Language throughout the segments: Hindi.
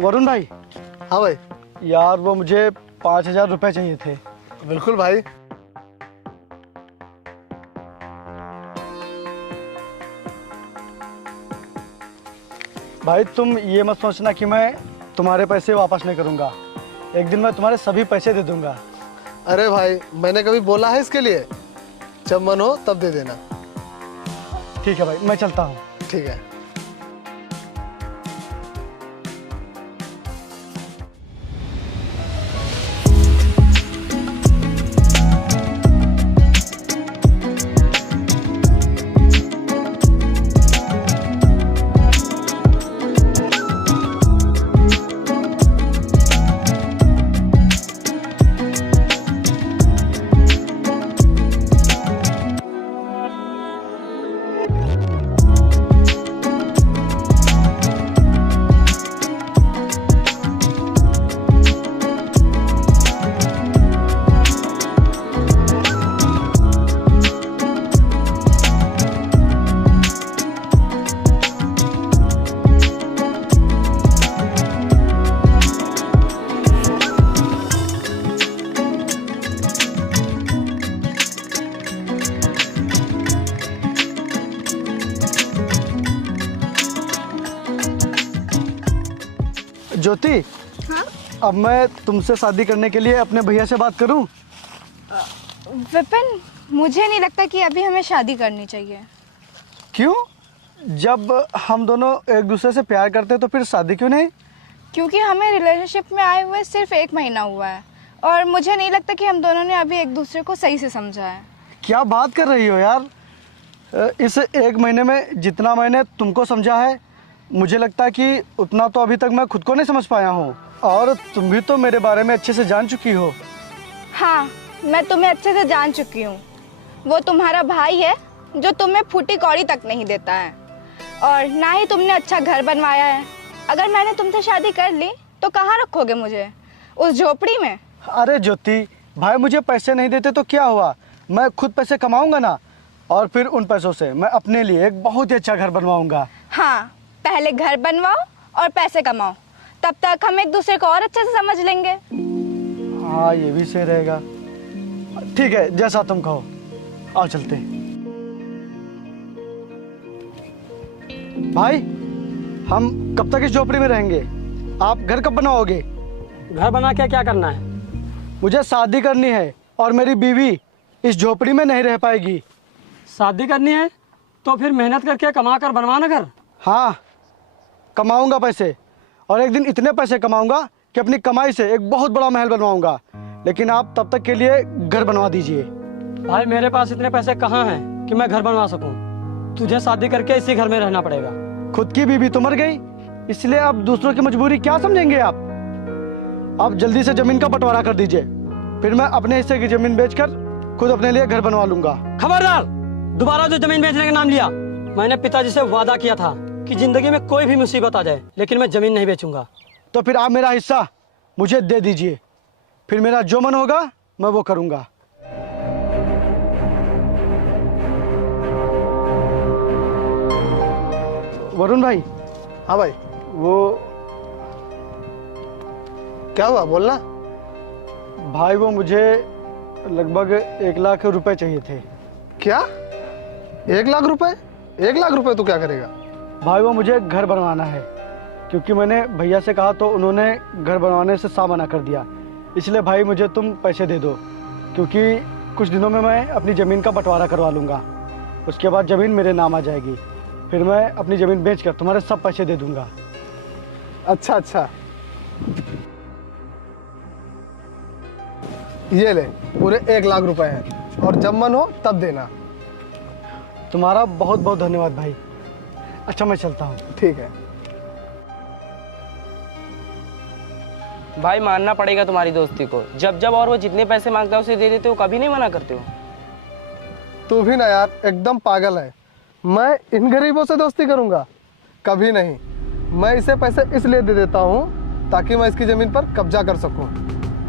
वरुण भाई। हाँ भाई। यार वो मुझे 5,000 रुपये चाहिए थे। बिल्कुल भाई। भाई तुम ये मत सोचना कि मैं तुम्हारे पैसे वापस नहीं करूँगा। एक दिन मैं तुम्हारे सभी पैसे दे दूँगा। अरे भाई मैंने कभी बोला है इसके लिए? जब मन हो तब दे देना। ठीक है भाई, मैं चलता हूँ। ठीक है। ज्योति। हाँ? अब मैं तुमसे शादी करने के लिए अपने भैया से बात करूं? विपिन, मुझे नहीं लगता कि अभी हमें शादी करनी चाहिए। क्यों? जब हम दोनों एक दूसरे से प्यार करते तो फिर शादी क्यों नहीं? क्योंकि हमें रिलेशनशिप में आए हुए सिर्फ 1 महीना हुआ है और मुझे नहीं लगता कि हम दोनों ने अभी एक दूसरे को सही से समझा है। क्या बात कर रही हो यार? इस 1 महीने में जितना मैंने तुमको समझा है, मुझे लगता है कि उतना तो अभी तक मैं खुद को नहीं समझ पाया हूँ। और तुम भी तो मेरे बारे में अच्छे से जान चुकी हो। हाँ, मैं तुम्हें अच्छे से जान चुकी हूँ। वो तुम्हारा भाई है जो तुम्हें फूटी कौड़ी तक नहीं देता है और ना ही तुमने अच्छा घर बनवाया है। अगर मैंने तुमसे शादी कर ली तो कहाँ रखोगे मुझे? उस झोपड़ी में? अरे ज्योति, भाई मुझे पैसे नहीं देते तो क्या हुआ? मैं खुद पैसे कमाऊंगा ना, और फिर उन पैसों से मैं अपने लिए एक बहुत ही अच्छा घर बनवाऊंगा। हाँ, पहले घर बनवाओ और पैसे कमाओ, तब तक हम एक दूसरे को और अच्छे से समझ लेंगे। हाँ, ये भी सही रहेगा। ठीक है, जैसा तुम कहो। आओ चलते हैं। भाई, हम कब तक इस झोपड़ी में रहेंगे? आप घर कब बनाओगे? घर बना के क्या करना है? मुझे शादी करनी है और मेरी बीवी इस झोपड़ी में नहीं रह पाएगी। शादी करनी है तो फिर मेहनत करके कमा कर बनवाना घर। हाँ, कमाऊंगा पैसे, और एक दिन इतने पैसे कमाऊंगा कि अपनी कमाई से एक बहुत बड़ा महल बनवाऊंगा। लेकिन आप तब तक के लिए घर बनवा दीजिए। भाई मेरे पास इतने पैसे कहाँ हैं कि मैं घर बनवा सकूं? तुझे शादी करके इसी घर में रहना पड़ेगा। खुद की बीवी तो मर गई, इसलिए अब दूसरों की मजबूरी क्या समझेंगे आप? आप जल्दी से जमीन का बंटवारा कर दीजिए, फिर मैं अपने हिस्से की जमीन बेचकर खुद अपने लिए घर बनवा लूंगा। खबरदार, दोबारा जो जमीन बेचने का नाम लिया। मैंने पिताजी से वादा किया था कि जिंदगी में कोई भी मुसीबत आ जाए लेकिन मैं जमीन नहीं बेचूंगा। तो फिर आप मेरा हिस्सा मुझे दे दीजिए, फिर मेरा जो मन होगा मैं वो करूंगा। वरुण भाई। हाँ भाई। वो क्या हुआ, बोलना। भाई वो मुझे लगभग 1 लाख रुपए चाहिए थे। क्या? 1 लाख रुपए? 1 लाख रुपए तू क्या करेगा? भाई वो मुझे घर बनवाना है, क्योंकि मैंने भैया से कहा तो उन्होंने घर बनवाने से साफ मना कर दिया। इसलिए भाई मुझे तुम पैसे दे दो, क्योंकि कुछ दिनों में मैं अपनी ज़मीन का बंटवारा करवा लूँगा। उसके बाद ज़मीन मेरे नाम आ जाएगी, फिर मैं अपनी ज़मीन बेचकर तुम्हारे सब पैसे दे दूँगा। अच्छा अच्छा, ये ले, पूरे 1 लाख रुपए हैं और जब मन हो तब देना। तुम्हारा बहुत बहुत धन्यवाद भाई। अच्छा, मैं चलता हूँ। ठीक है भाई, मानना पड़ेगा तुम्हारी दोस्ती को। जब जब और वो जितने पैसे मांगता है उसे दे देते हो, कभी नहीं मना करते हो। तू भी ना यार, एकदम पागल है। मैं इन गरीबों से दोस्ती करूंगा? कभी नहीं। मैं इसे पैसे इसलिए दे देता हूँ ताकि मैं इसकी ज़मीन पर कब्जा कर सकूँ,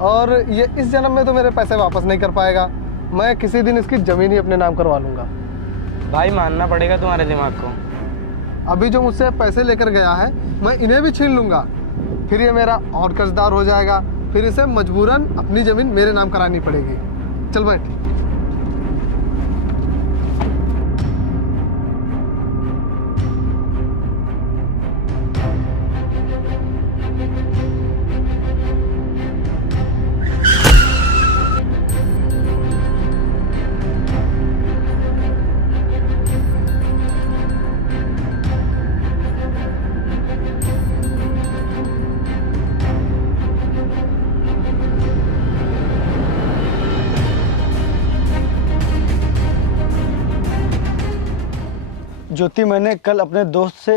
और ये इस जन्म में तो मेरे पैसे वापस नहीं कर पाएगा। मैं किसी दिन इसकी ज़मीन ही अपने नाम करवा लूँगा। भाई मानना पड़ेगा तुम्हारे दिमाग को। अभी जो मुझसे पैसे लेकर गया है मैं इन्हें भी छीन लूँगा, फिर ये मेरा और कर्जदार हो जाएगा, फिर इसे मजबूरन अपनी ज़मीन मेरे नाम करानी पड़ेगी। चल बैठ। ज्योति, मैंने कल अपने दोस्त से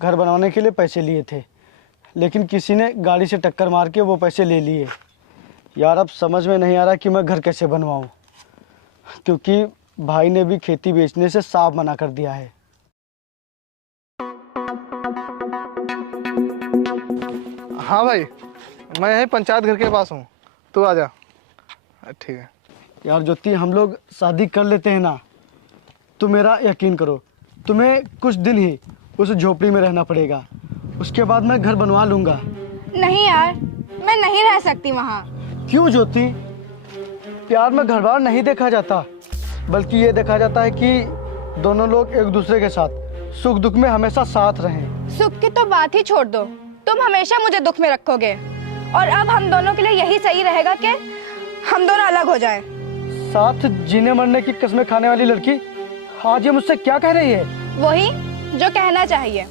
घर बनवाने के लिए पैसे लिए थे, लेकिन किसी ने गाड़ी से टक्कर मार के वो पैसे ले लिए। यार अब समझ में नहीं आ रहा कि मैं घर कैसे बनवाऊं, क्योंकि भाई ने भी खेती बेचने से साफ मना कर दिया है। हाँ भाई, मैं यहीं पंचायत घर के पास हूँ, तू आ जा। ठीक है। यार ज्योति, हम लोग शादी कर लेते हैं ना, तो मेरा यकीन करो, तुम्हें कुछ दिन ही उस झोपड़ी में रहना पड़ेगा, उसके बाद मैं घर बनवा लूंगा। नहीं यार, मैं नहीं रह सकती वहाँ। क्यों ज्योति? प्यार में घर बार नहीं देखा जाता, बल्कि ये देखा जाता है कि दोनों लोग एक दूसरे के साथ सुख दुख में हमेशा साथ रहें। सुख की तो बात ही छोड़ दो, तुम हमेशा मुझे दुख में रखोगे, और अब हम दोनों के लिए यही सही रहेगा कि हम दोनों अलग हो जाएं। साथ जीने मरने की कसमें खाने वाली लड़की आज ये मुझसे क्या कह रही है? वही जो कहना चाहिए।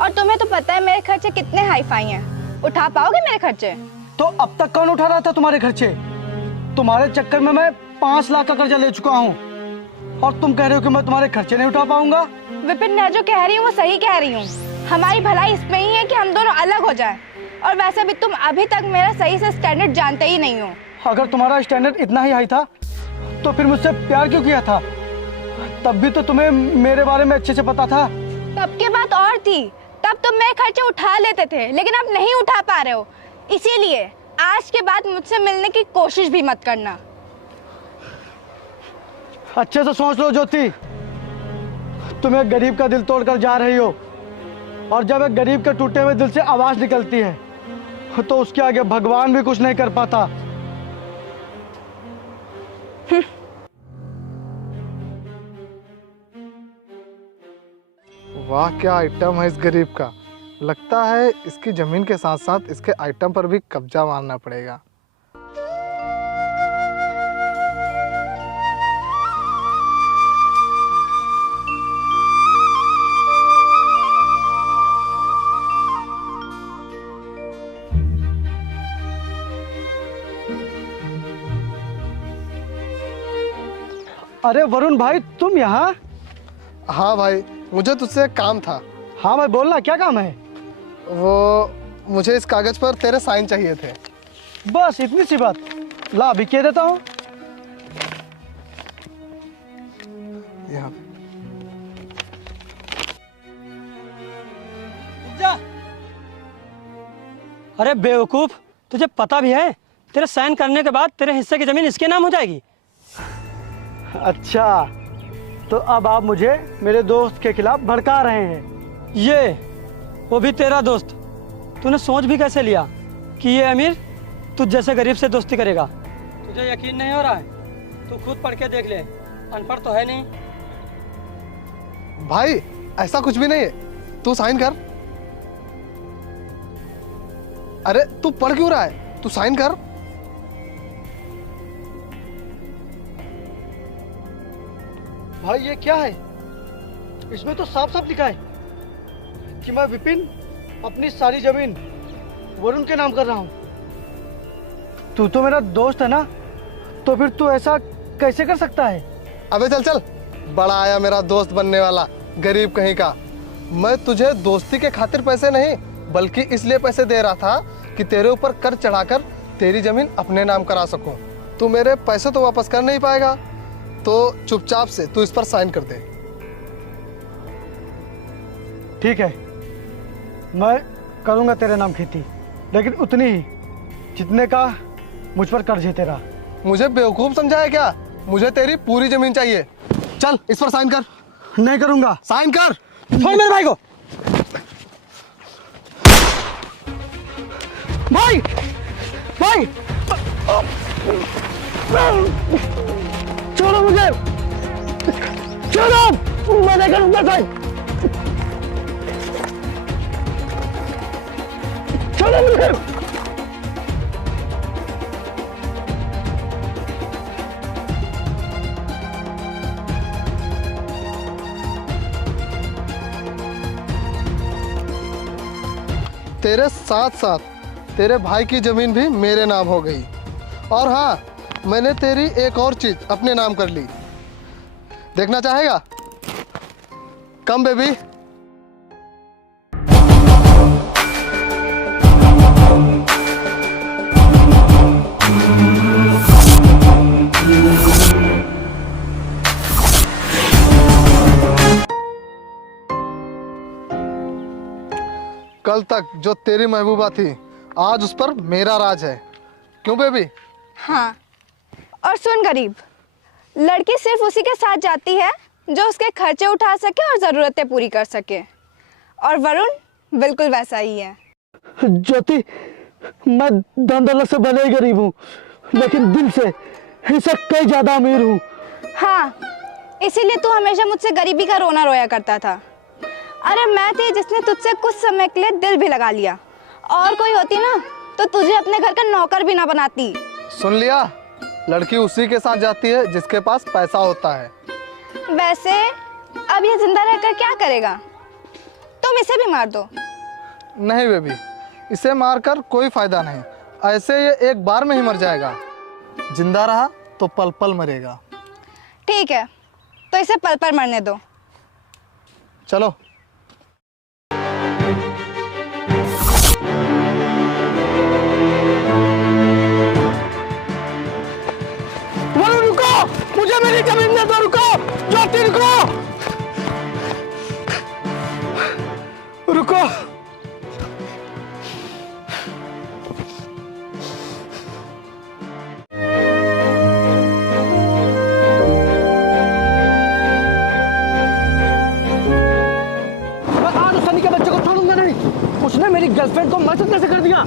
और तुम्हें तो पता है मेरे खर्चे कितने हाई फाई हैं, उठा पाओगे मेरे खर्चे? तो अब तक कौन उठा रहा था तुम्हारे खर्चे? तुम्हारे चक्कर में मैं 5 लाख का कर्जा ले चुका हूँ, और तुम कह रहे हो कि मैं तुम्हारे खर्चे नहीं उठा पाऊंगा? विपिन, मैं जो कह रही हूँ वो सही कह रही हूँ। हमारी भलाई इसमें ही है कि हम दोनों अलग हो जाए। और वैसे भी तुम अभी तक मेरा सही से स्टैंडर्ड जानते ही नहीं हो। अगर तुम्हारा स्टैंडर्ड इतना ही हाई था तो फिर मुझसे प्यार क्यों किया था? तब भी तो तुम्हें मेरे बारे में अच्छे से पता था। तब की बात और थी, तब तुम मेरे खर्चे उठा लेते थे, लेकिन अब नहीं उठा पा रहे हो। इसीलिए आज के बाद मुझसे मिलने की कोशिश भी मत करना। अच्छे से सोच लो ज्योति, तुम एक गरीब का दिल तोड़कर जा रही हो, और जब एक गरीब के टूटे हुए दिल से आवाज निकलती है तो उसके आगे भगवान भी कुछ नहीं कर पाता। वाह, क्या आइटम है इस गरीब का। लगता है इसकी जमीन के साथ साथ इसके आइटम पर भी कब्जा मारना पड़ेगा। अरे वरुण भाई, तुम यहाँ? हाँ भाई, मुझे तुझसे एक काम था। हाँ भाई, बोलना, क्या काम है? वो मुझे इस कागज पर तेरे साइन चाहिए थे। बस इतनी सी बात? ला, अभी कह देता हूँ। यहाँ अरे बेवकूफ, तुझे पता भी है तेरे साइन करने के बाद तेरे हिस्से की जमीन इसके नाम हो जाएगी। अच्छा, तो अब आप मुझे मेरे दोस्त के खिलाफ भड़का रहे हैं? ये वो भी तेरा दोस्त। तूने सोच भी कैसे लिया कि ये अमीर तुझ जैसे गरीब से दोस्ती करेगा? तुझे यकीन नहीं हो रहा है? तू खुद पढ़ के देख ले, अनपढ़ तो है नहीं। भाई, ऐसा कुछ भी नहीं है, तू साइन कर। अरे तू पढ़ क्यों रहा है? तू साइन कर। भाई ये क्या है? इसमें तो साफ साफ लिखा है कि मैं विपिन अपनी सारी जमीन वरुण के नाम कर रहा हूँ। तू तो मेरा दोस्त है ना, तो फिर तू ऐसा कैसे कर सकता है? अबे चल चल, बड़ा आया मेरा दोस्त बनने वाला, गरीब कहीं का। मैं तुझे दोस्ती के खातिर पैसे नहीं, बल्कि इसलिए पैसे दे रहा था कि तेरे ऊपर कर चढ़ाकर तेरी जमीन अपने नाम करा सकूं। तू मेरे पैसे तो वापस कर नहीं पाएगा, तो चुपचाप से तू इस पर साइन कर दे। ठीक है, मैं करूँगा तेरे नाम खेती, लेकिन उतनी ही जितने का मुझ पर कर्ज है तेरा। मुझे बेवकूफ समझा है क्या? मुझे तेरी पूरी जमीन चाहिए। चल इस पर साइन कर। नहीं करूँगा। साइन कर। छोड़ मेरे भाई को। भाई भाई छोड़ो मुझे, छोड़ो, मैं नहीं करूंगा भाई, छोड़ो मुझे। तेरे साथ साथ तेरे भाई की ज़मीन भी मेरे नाम हो गई। और हाँ, मैंने तेरी एक और चीज़ अपने नाम कर ली। देखना चाहेगा? Come baby. कल तक जो तेरी महबूबा थी, आज उस पर मेरा राज है। क्यों बेबी? हाँ, और सुन गरीब, लड़की सिर्फ उसी के साथ जाती है जो उसके खर्चे उठा सके और ज़रूरतें पूरी कर सके। और वरुण बिल्कुल वैसा ही है। ज्योति, मैं धन दौलत से भले ही गरीब हूँ, लेकिन दिल से इससे कई ज्यादा अमीर हूँ। हाँ, इसीलिए तू हमेशा मुझसे गरीबी का रोना रोया करता था। अरे मैं थी जिसने तुझसे कुछ समय के लिए दिल भी लगा लिया, और कोई होती ना तो तुझे अपने घर का नौकर भी ना बनाती। सुन लिया? लड़की उसी के साथ जाती है जिसके पास पैसा होता है। वैसे अब ये जिंदा रहकर क्या करेगा? तुम इसे भी मार दो। नहीं बेबी, इसे मारकर कोई फायदा नहीं। ऐसे ये एक बार में ही मर जाएगा। जिंदा रहा तो पल पल मरेगा। ठीक है, तो इसे पल पल मरने दो। चलो। वरुण रुको, मुझे मेरी जमीन दे दो, रुको, ज्योति रुको, रुको। मैं आज उस सनी के बच्चे को छोड़ूंगा नहीं, उसने मेरी गर्लफ्रेंड को मर्डर कैसे कर दिया।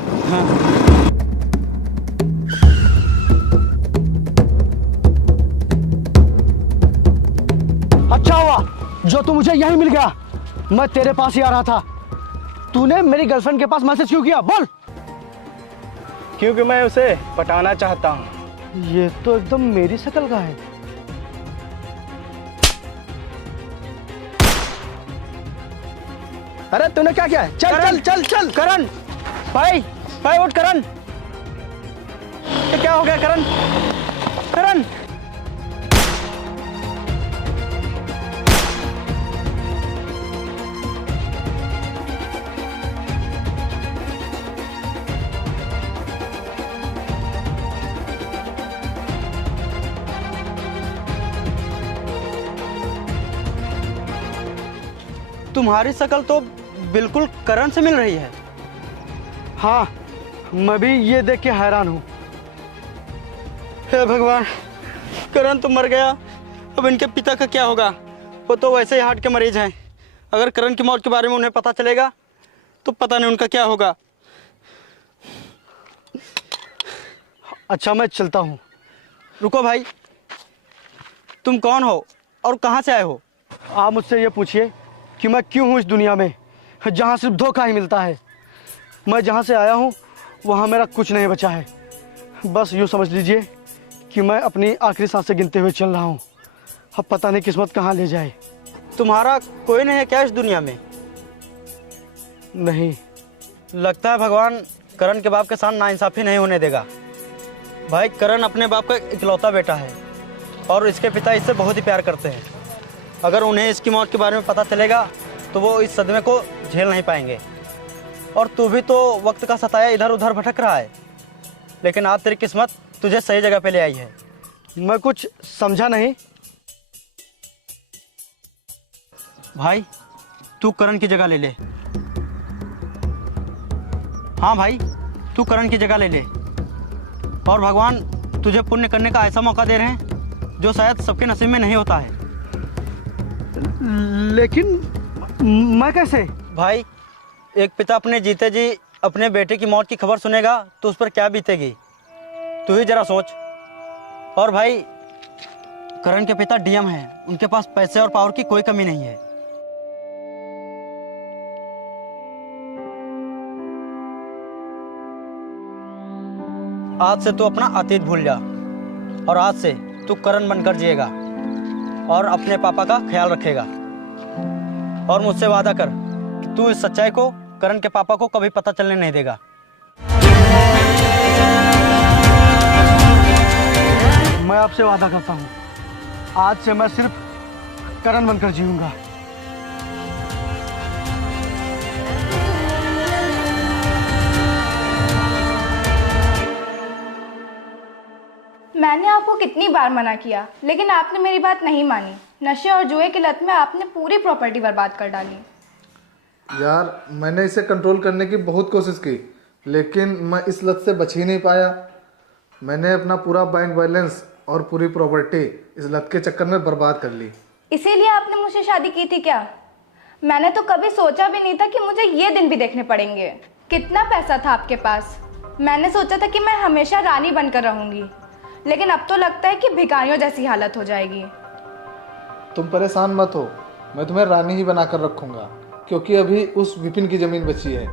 अच्छा हुआ जो तू मुझे यहीं मिल गया, मैं तेरे पास ही आ रहा था। तूने मेरी गर्लफ्रेंड के पास मैसेज क्यों किया, बोल। क्योंकि मैं उसे पटाना चाहता हूँ। ये तो एकदम मेरी शक्ल का है। अरे तूने क्या किया है? चल चल चल चल करण, भाई भाई उठ करण। ये क्या हो गया करण? करण, तुम्हारी शक्ल तो बिल्कुल करण से मिल रही है। हाँ, मैं भी ये देख के हैरान हूँ। हे भगवान, करण तो मर गया, अब इनके पिता का क्या होगा? वो तो वैसे ही हार्ट के मरीज हैं। अगर करण की मौत के बारे में उन्हें पता चलेगा तो पता नहीं उनका क्या होगा। अच्छा मैं चलता हूँ। रुको भाई, तुम कौन हो और कहाँ से आए हो? आप मुझसे ये पूछिए कि मैं क्यों हूँ इस दुनिया में जहाँ सिर्फ धोखा ही मिलता है। मैं जहाँ से आया हूँ वहाँ मेरा कुछ नहीं बचा है। बस यूँ समझ लीजिए कि मैं अपनी आखिरी सांसें गिनते हुए चल रहा हूँ। अब पता नहीं किस्मत कहाँ ले जाए। तुम्हारा कोई नहीं है क्या इस दुनिया में? नहीं। लगता है भगवान करण के बाप के साथ नाइंसाफ़ी नहीं होने देगा। भाई करण अपने बाप का इकलौता बेटा है और इसके पिता इससे बहुत ही प्यार करते हैं। अगर उन्हें इसकी मौत के बारे में पता चलेगा तो वो इस सदमे को झेल नहीं पाएंगे। और तू भी तो वक्त का सताया इधर उधर भटक रहा है, लेकिन आज तेरी किस्मत तुझे सही जगह पे ले आई है। मैं कुछ समझा नहीं। भाई तू करण की जगह ले ले। हाँ भाई, तू करण की जगह ले ले। और भगवान तुझे पुण्य करने का ऐसा मौका दे रहे हैं जो शायद सबके नसीब में नहीं होता है। लेकिन मैं कैसे? भाई एक पिता अपने जीते जी अपने बेटे की मौत की खबर सुनेगा तो उस पर क्या बीतेगी, तू ही जरा सोच। और भाई, करण के पिता डीएम हैं, उनके पास पैसे और पावर की कोई कमी नहीं है। आज से तू अपना अतीत भूल जा और आज से तू करण बनकर जिएगा और अपने पापा का ख्याल रखेगा। और मुझसे वादा कर कि तू इस सच्चाई को करण के पापा को कभी पता चलने नहीं देगा। मैं आपसे वादा करता हूँ, आज से मैं सिर्फ करण बनकर जीऊंगा। मैंने आपको कितनी बार मना किया, लेकिन आपने मेरी बात नहीं मानी। नशे और जुए की लत में आपने पूरी प्रॉपर्टी बर्बाद कर डाली। यार, मैंने इसे कंट्रोल करने की बहुत कोशिश की, लेकिन मैं इस लत से बच ही नहीं पाया। मैंने अपना पूरा बैंक बैलेंस और पूरी प्रॉपर्टी इस लत के चक्कर में बर्बाद कर ली। इसीलिए आपने मुझसे शादी की थी क्या? मैंने तो कभी सोचा भी नहीं था कि मुझे ये दिन भी देखने पड़ेंगे। कितना पैसा था आपके पास? मैंने सोचा था कि मैं हमेशा रानी बनकर रहूंगी, लेकिन अब तो लगता है कि भिखारियों जैसी हालत हो जाएगी। तुम परेशान मत हो, मैं तुम्हें रानी ही बनाकर रखूंगा, क्योंकि अभी उस विपिन की ज़मीन बची है।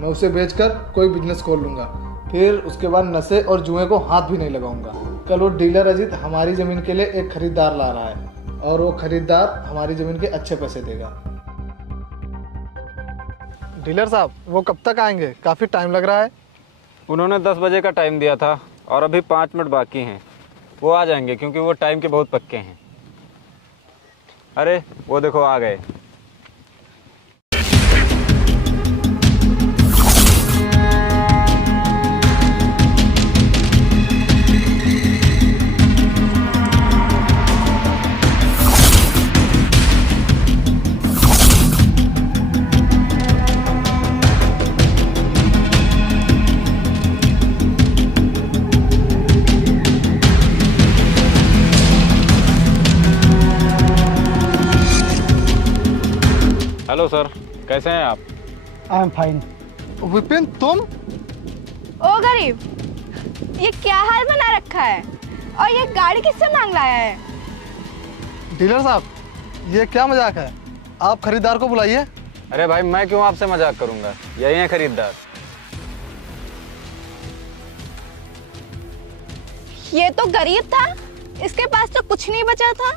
मैं उसे बेचकर कोई बिजनेस खोल लूँगा, फिर उसके बाद नशे और जुए को हाथ भी नहीं लगाऊंगा। कल वो डीलर अजीत हमारी ज़मीन के लिए एक खरीदार ला रहा है और वो खरीदार हमारी ज़मीन के अच्छे पैसे देगा। डीलर साहब, वो कब तक आएंगे? काफ़ी टाइम लग रहा है। उन्होंने 10 बजे का टाइम दिया था और अभी 5 मिनट बाकी हैं। वो आ जाएंगे क्योंकि वो टाइम के बहुत पक्के हैं। अरे वो देखो आ गए। हेलो सर, कैसे हैं आप? I am fine. विपिन, तुम? ओ गरीब, ये क्या हाल बना रखा है? और ये गाड़ी किससे मांग लाया है? डीलर साहब, ये क्या मजाक है? आप खरीदार को बुलाइए। अरे भाई, मैं क्यों आपसे मजाक करूंगा? यही है खरीदार। ये तो गरीब था, इसके पास तो कुछ नहीं बचा था,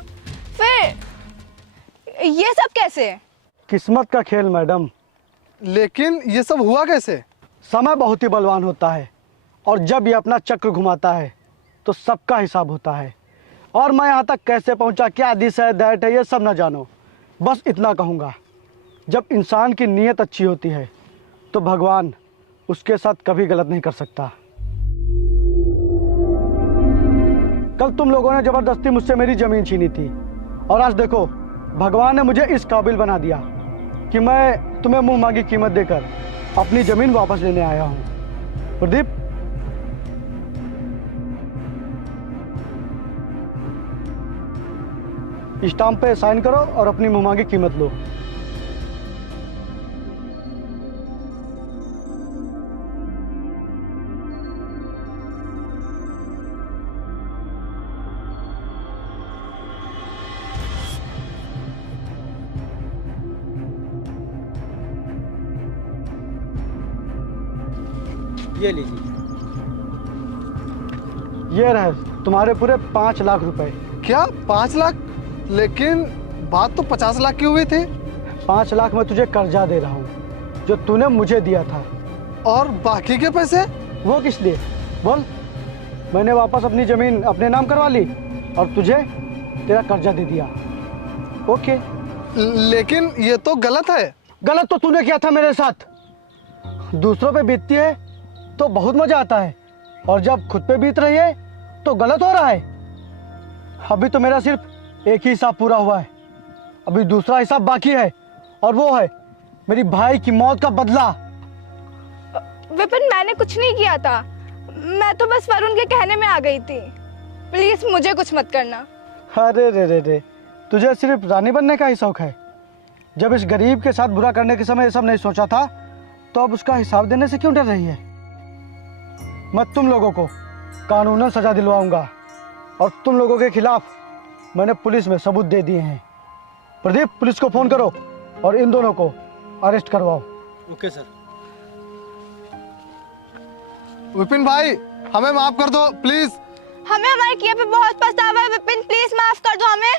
फिर ये सब कैसे? किस्मत का खेल मैडम। लेकिन ये सब हुआ कैसे? समय बहुत ही बलवान होता है और जब ये अपना चक्र घुमाता है तो सबका हिसाब होता है। और मैं यहाँ तक कैसे पहुँचा, क्या दिस है दैट है, ये सब ना जानो। बस इतना कहूँगा, जब इंसान की नीयत अच्छी होती है तो भगवान उसके साथ कभी गलत नहीं कर सकता। कल तुम लोगों ने ज़बरदस्ती मुझसे मेरी ज़मीन छीनी थी और आज देखो भगवान ने मुझे इस काबिल बना दिया कि मैं तुम्हें मुंह मांगी कीमत देकर अपनी ज़मीन वापस लेने आया हूँ। प्रदीप, स्टाम्प पे साइन करो और अपनी मुंह मांगी कीमत लो। ये लीजिए। ये रहे तुम्हारे पूरे 5 लाख रुपए। क्या 5 लाख? लेकिन बात तो 50 लाख की हुई थी। 5 लाख मैं तुझे कर्जा दे रहा हूँ जो तूने मुझे दिया था। और बाकी के पैसे? वो किस लिए बोल? मैंने वापस अपनी ज़मीन अपने नाम करवा ली और तुझे तेरा कर्जा दे दिया। ओके। लेकिन ये तो गलत है। गलत तो तूने किया था मेरे साथ। दूसरों पे बीतती है तो बहुत मजा आता है और जब खुद पे बीत रही है तो गलत हो रहा है। अभी तो मेरा सिर्फ एक ही हिसाब पूरा हुआ है, अभी दूसरा हिसाब बाकी है और वो है मेरी भाई की मौत का बदला। विपिन, मैंने कुछ नहीं किया था, मैं तो बस वरुण के कहने में आ गई थी। प्लीज मुझे कुछ मत करना। अरे रे रे रे, तुझे सिर्फ रानी बनने का ही शौक है। जब इस गरीब के साथ बुरा करने के समय ये सब नहीं सोचा था तो अब उसका हिसाब देने से क्यों डर रही है? मैं तुम लोगों को कानूनन सजा दिलवाऊंगा और तुम लोगों के खिलाफ मैंने पुलिस में सबूत दे दिए हैं। प्रदीप, पुलिस को फोन करो और इन दोनों को अरेस्ट करवाओ। Okay sir. विपिन भाई, हमें माफ कर दो प्लीज। हमें हमारे किए पे बहुत पछतावा है विपिन, प्लीज माफ कर दो हमें।